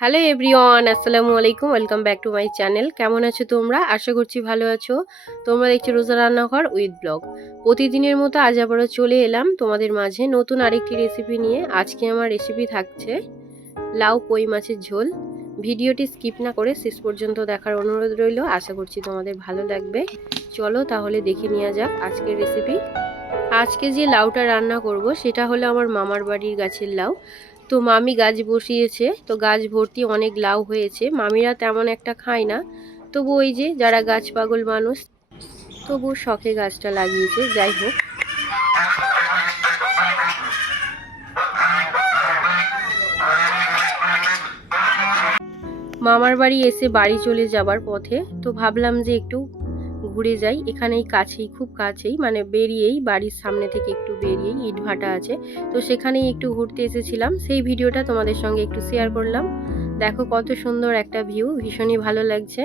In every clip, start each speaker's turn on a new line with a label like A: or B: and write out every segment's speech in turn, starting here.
A: Hello everyone আসসালামু আলাইকুম welcome back to my channel কেমন আছো তোমরা? আশা করছি ভালো আছো। তোমরা দেখছ রোজা রান্নাঘর উইথ ব্লগ। প্রতিদিনের মতো আজ আবারও চলে এলাম তোমাদের মাঝে নতুন আরেকটি রেসিপি নিয়ে। আজকে আমার রেসিপি থাকছে লাউ কই মাছের ঝোল। ভিডিওটি স্কিপ না করে শেষ পর্যন্ত দেখার অনুরোধ রইল। আশা করছি তোমাদের ভালো লাগবে। চলো তাহলে দেখে নেওয়া যাক আজকের রেসিপি আজকে যে লাউটা রান্না করব, সেটা হলো আমার মামার বাড়ির গাছের লাউ। তো মামি গাছ বসিয়েছে, তো গাছ ভর্তি অনেক লাউ হয়েছে। মামিরা তেমন একটা খায় না। তবু ওই যে যারা গাছ পাগল মানুষ, তবু শখে গাছটা লাগিয়েছে, যাই হোক। মামার বাড়ি এসে বাড়ি চলে যাবার পথে, তো ভাবলাম যে একটু ঘুরে যাই। এখানেই কাছেই, খুব কাছেই মানে বেরিয়েই, বাড়ির সামনে থেকে একটু বেরিয়েই ইটভাটা আছে। তো সেখানেই একটু ঘুরতে এসেছিলাম। সেই ভিডিওটা তোমাদের সঙ্গে একটু শেয়ার করলাম। দেখো কত সুন্দর একটা ভিউ ভীষণই ভালো লাগছে।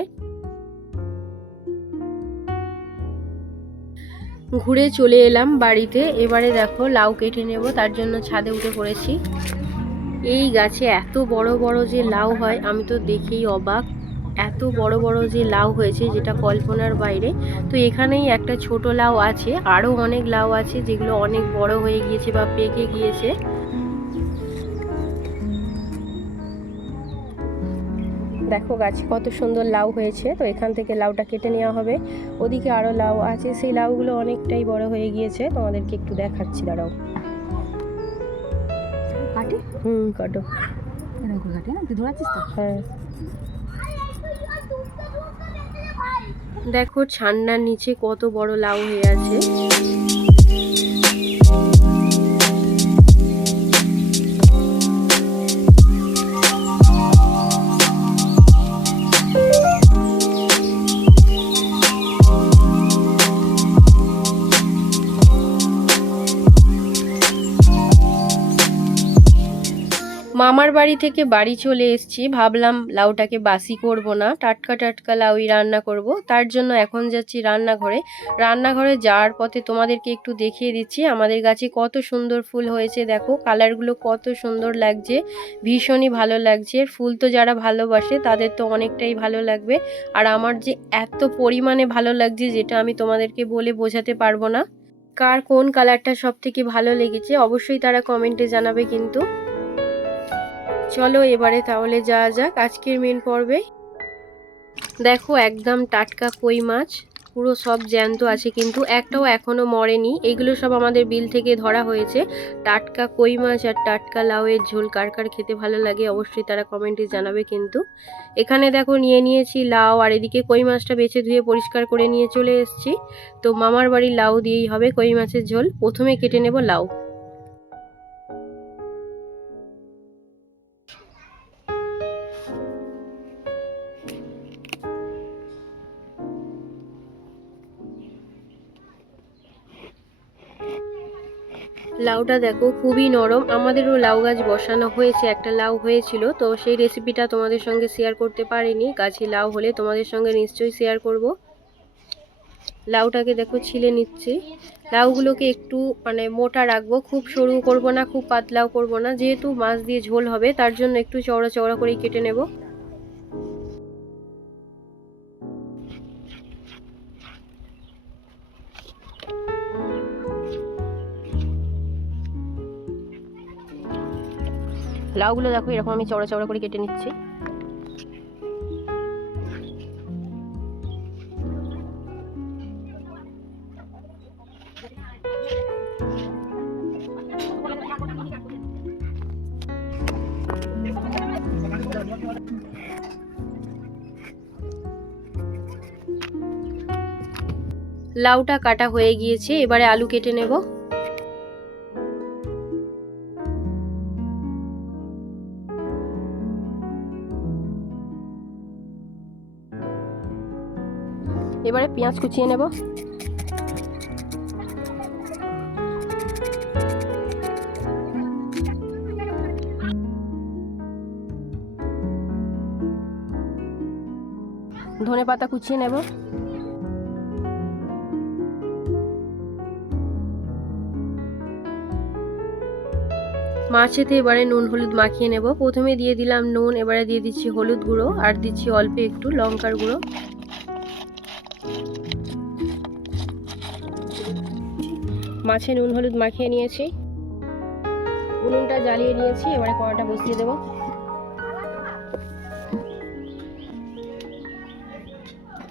A: ঘুরে চলে এলাম বাড়িতে। এবারে দেখো লাউ কেটে নেব, তার জন্য ছাদে উঠে পড়েছি। এই গাছে এত বড় বড় যে লাউ হয়, আমি তো দেখেই অবাক। এত বড় বড় যে লাউ হয়েছে যেটা কল্পনার বাইরে। তো এখানেই একটা ছোট লাউ আছে আরও অনেক লাউ আছে যেগুলো অনেক বড় হয়ে গিয়েছে বা পেকে গিয়েছে। দেখো গাছে কত সুন্দর লাউ হয়েছে। তো এখান থেকে লাউটা কেটে নেওয়া হবে। ওদিকে আরও লাউ আছে সেই লাউগুলো অনেকটাই বড় হয়ে গিয়েছে। তোমাদেরকে একটু দেখাচ্ছি দাঁড়াও।
B: কাটে?
A: হুম কাটো।
B: কাটি না? তুই ধরাচ্ছিস তো?
A: হ্যাঁ। দেখো ছান্নার নিচে কত বড় লাউ হয়ে আছে। বাড়ি থেকে বাড়ি চলে এসছি। ভাবলাম লাউটাকে বাসি করব না, টাটকা টাটকা লাউই রান্না করব। তার জন্য এখন যাচ্ছি রান্নাঘরে। রান্নাঘরে যাওয়ার পথে তোমাদেরকে একটু দেখিয়ে দিচ্ছি, আমাদের গাছে কত সুন্দর ফুল হয়েছে দেখো, কালারগুলো কত সুন্দর লাগছে, ভীষণই ভালো লাগছে। ফুল তো যারা ভালোবাসে তাদের তো অনেকটাই ভালো লাগবে। আর আমার যে এত পরিমাণে ভালো লাগছে যেটা আমি তোমাদেরকে বলে বোঝাতে পারব না। কার কোন কালারটা সব থেকে ভালো লেগেছে অবশ্যই তারা কমেন্টে জানাবে কিন্তু। চলো এবারে তাহলে যাওয়া যাক আজকের মেন পর্বে। দেখো একদম টাটকা কই মাছ, পুরো সব জ্যান্ত আছে কিন্তু একটাও এখনও মরেনি। এগুলো সব আমাদের বিল থেকে ধরা হয়েছে। টাটকা কই মাছ আর টাটকা লাউয়ের ঝোল কার কার খেতে ভালো লাগে অবশ্যই তারা কমেন্টে জানাবে কিন্তু। এখানে দেখো নিয়ে নিয়েছি লাউ আর এদিকে কই মাছটা বেছে ধুয়ে পরিষ্কার করে নিয়ে চলে এসেছি। তো মামার বাড়ির লাউ দিয়েই হবে কই মাছের ঝোল। প্রথমে কেটে নেব লাউ। লাউটা দেখো খুবই নরম। আমাদেরও লাউ গাছ বসানো হয়েছে, একটা লাউ হয়েছিল, তো সেই রেসিপিটা তোমাদের সঙ্গে শেয়ার করতে পারিনি। গাছে লাউ হলে তোমাদের সঙ্গে নিশ্চয়ই শেয়ার করব। লাউটাকে দেখো ছিলে নিচ্ছি। লাউগুলোকে একটু মানে মোটা রাখব, খুব সরু করব না, খুব পাতলাও করব না। যেহেতু মাছ দিয়ে ঝোল হবে, তার জন্য একটু চওড়া চওড়া করেই কেটে নেব। লাউগুলো দেখো, এরকম আমি চওড়া চওড়া করে কেটে নিচ্ছি। লাউটা কাটা হয়ে গিয়েছে, এবারে আলু কেটে নেব। পেঁয়াজ কুচিয়ে নেব। ধনে পাতা কুচিয়ে নেব। মাছেতে এবারে নুন, হলুদ মাখিয়ে নেব। প্রথমে দিয়ে দিলাম নুন, এবারে দিয়ে দিচ্ছি হলুদ গুঁড়ো, আর দিচ্ছি অল্প একটু লঙ্কার গুঁড়ো। মাছে নুন, হলুদ মাখিয়ে নিয়েছি। উনুনটা জ্বালিয়ে নিয়েছি, এবারে কড়াটা বসিয়ে দেবো।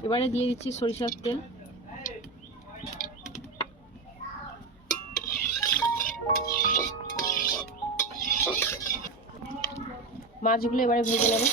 A: এবারে দিয়ে দিচ্ছি সরিষার তেল। মাছগুলো এবারে ভেজে নেব।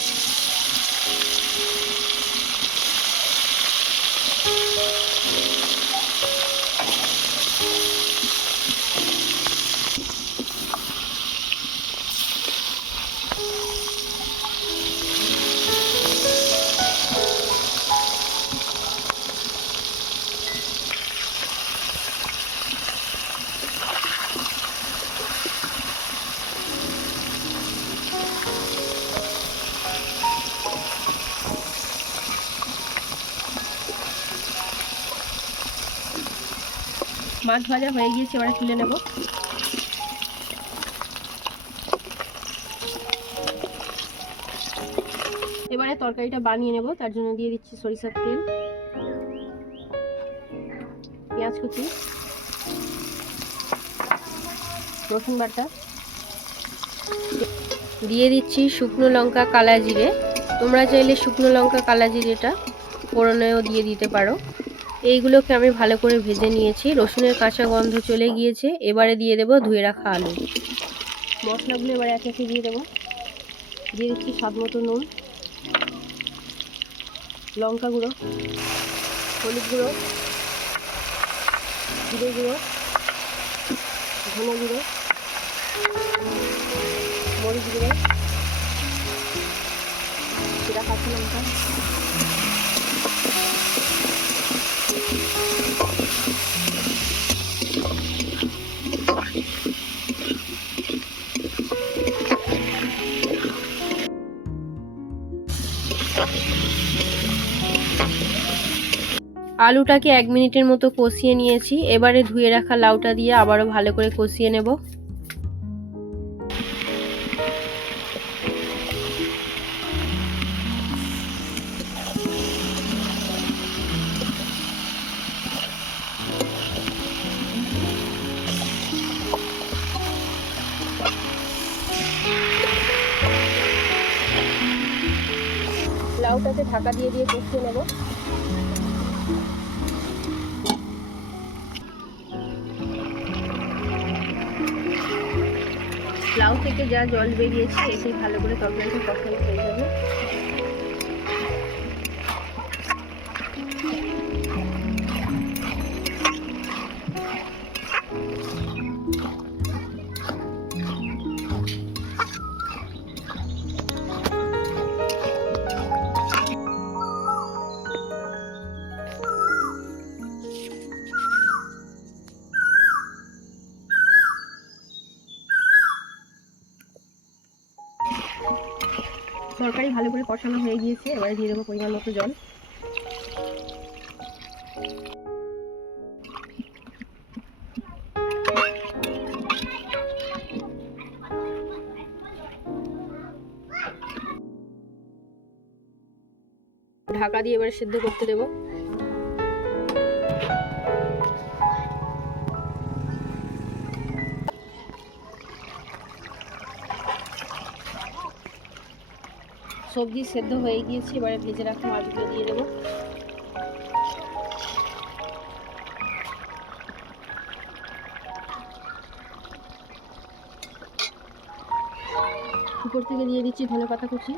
A: মাছ ভাজা হয়ে গিয়েছে, এবারে তুলে নেব। এবারে তরকারিটা বানিয়ে নেব, তার জন্য দিয়ে দিচ্ছি সরিষার তেল, পেঁয়াজ কুচি, রসুন বাটা। দিয়ে দিচ্ছি শুকনো লঙ্কা, কালা জিরে। তোমরা চাইলে শুকনো লঙ্কা, কালা জিরেটা ফোড়নেও দিয়ে দিতে পারো। এইগুলোকে আমি ভালো করে ভেজে নিয়েছি। রসুনের কাঁচা গন্ধ চলে গিয়েছে। এবারে দিয়ে দেবো ধুয়ে রাখা আলু। মশলাগুলো এবারে একে একে দিয়ে দেবো। দিয়ে দিচ্ছি স্বাদ মতো নুন, লঙ্কা গুঁড়ো, হলুদ গুঁড়ো, জিরে গুঁড়ো, ধনে গুঁড়ো, মরিচ গুঁড়ো, জিরা কাঁচা লঙ্কা। আলুটাকে এক মিনিটের মতো কষিয়ে নিয়েছি। এবারে ধুয়ে রাখা লাউটা দিয়ে আবারও ভালো করে কষিয়ে নেব। লাউটাকে ঢাকা দিয়ে দিয়ে কষিয়ে নেব। লাউ থেকে যা জল বেরিয়েছে এটি ভালো করে তরকারিটা কষানো হয়ে যাবে। তরকারি ভালো করে কষানো হয়ে গিয়েছে, এবারে দিয়ে দেবো পরিমাণ মতো জল। ঢাকা দিয়ে এবারে সেদ্ধ করতে দেবো। সবজি সেদ্ধ হয়ে গিয়েছে, এবারে ভেজে রাখা মাছগুলো দিয়ে দেবো। উপর থেকে দিয়ে দিচ্ছি ধনে পাতা কুচি।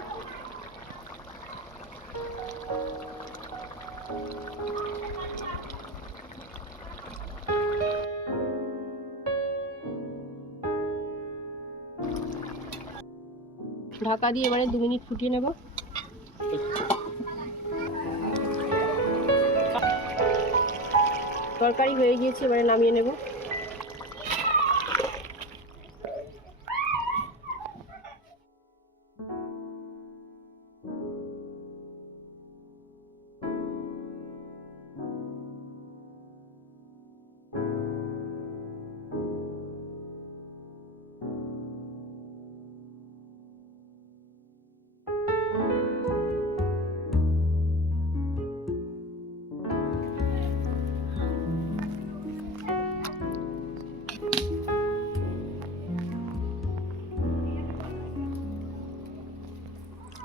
A: ঢাকা দিয়ে এবারে দু মিনিট ফুটিয়ে নেব। তরকারি হয়ে গিয়েছে এবারে নামিয়ে নেব।